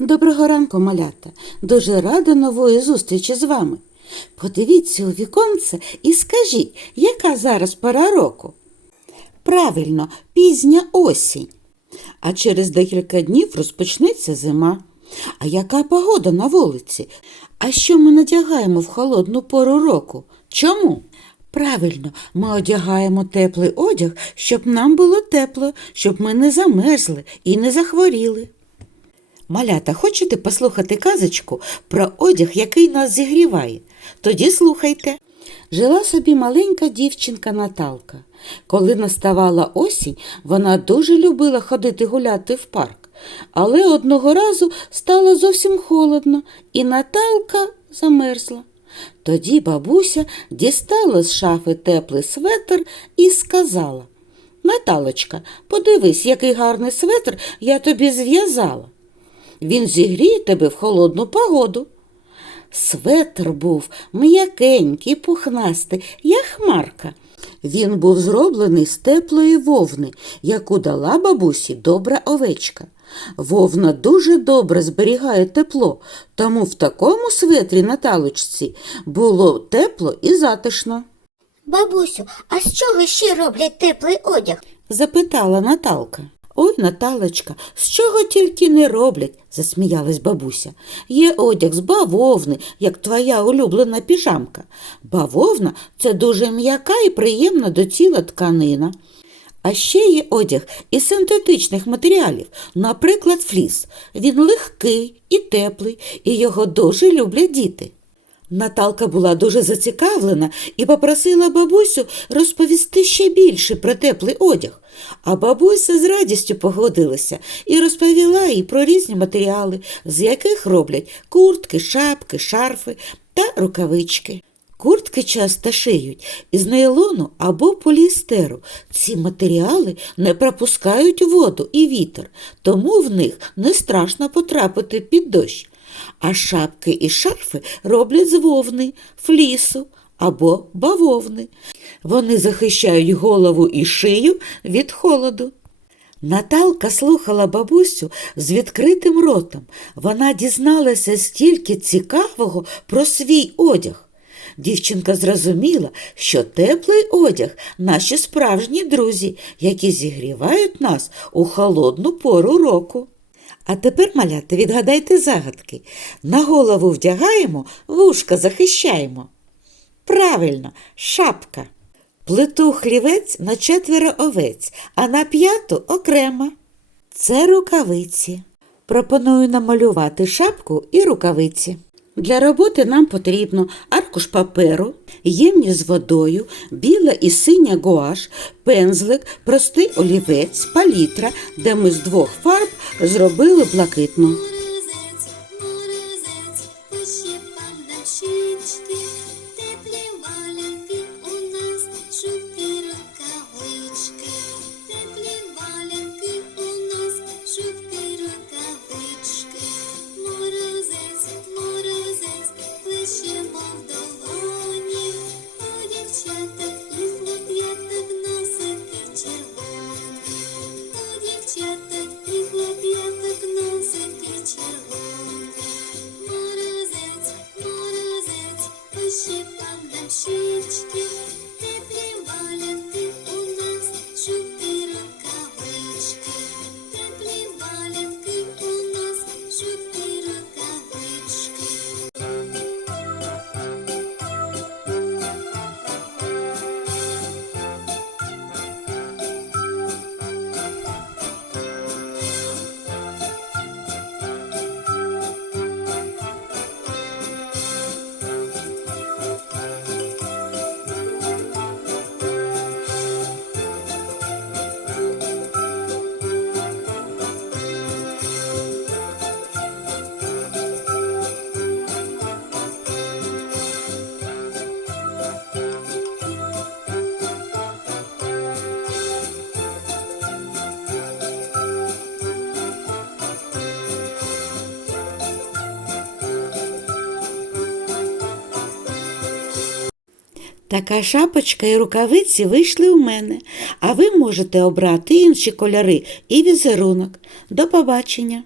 Доброго ранку, малята. Дуже рада нової зустрічі з вами. Подивіться у віконце і скажіть, яка зараз пора року? Правильно, пізня осінь. А через декілька днів розпочнеться зима. А яка погода на вулиці? А що ми надягаємо в холодну пору року? Чому? Правильно, ми одягаємо теплий одяг, щоб нам було тепло, щоб ми не замерзли і не захворіли. Малята, хочете послухати казочку про одяг, який нас зігріває? Тоді слухайте. Жила собі маленька дівчинка Наталка. Коли наставала осінь, вона дуже любила ходити гуляти в парк. Але одного разу стало зовсім холодно, і Наталка замерзла. Тоді бабуся дістала з шафи теплий светр і сказала Наталочка, подивись, який гарний светр я тобі зв'язала. Він зігріє тебе в холодну погоду. Светр був м'якенький, пухнастий, як хмарка. Він був зроблений з теплої вовни, яку дала бабусі добра овечка. Вовна дуже добре зберігає тепло, тому в такому светрі Наталочці було тепло і затишно. Бабусю, а з чого ще роблять теплий одяг? запитала Наталка. Ой, Наталочка, з чого тільки не роблять, засміялась бабуся. Є одяг з бавовни, як твоя улюблена піжамка. Бавовна це дуже м'яка і приємна до тіла тканина. А ще є одяг із синтетичних матеріалів, наприклад, фліс. Він легкий і теплий, і його дуже люблять діти. Наталка була дуже зацікавлена і попросила бабусю розповісти ще більше про теплий одяг. А бабуся з радістю погодилася і розповіла їй про різні матеріали, з яких роблять куртки, шапки, шарфи та рукавички. Куртки часто шиють із нейлону або поліестеру. Ці матеріали не пропускають воду і вітер, тому в них не страшно потрапити під дощ. А шапки і шарфи роблять з вовни, флісу або бавовни. Вони захищають голову і шию від холоду. Наталка слухала бабусю з відкритим ротом. Вона дізналася стільки цікавого про свій одяг. Дівчинка зрозуміла, що теплий одяг наші справжні друзі, які зігрівають нас у холодну пору року. А тепер, малята, відгадайте загадки. На голову вдягаємо, вушка захищаємо. Правильно, шапка. Плиту хлівець на четверо овець, а на п'яту окремо. Це рукавиці. Пропоную намалювати шапку і рукавиці. Для роботи нам потрібно аркуш паперу, ємність з водою, біла і синя гуаш, пензлик, простий олівець, палітра, де ми з двох фарб зробили блакитну. Така шапочка і рукавиці вийшли у мене, а ви можете обрати інші кольори і візерунок. До побачення!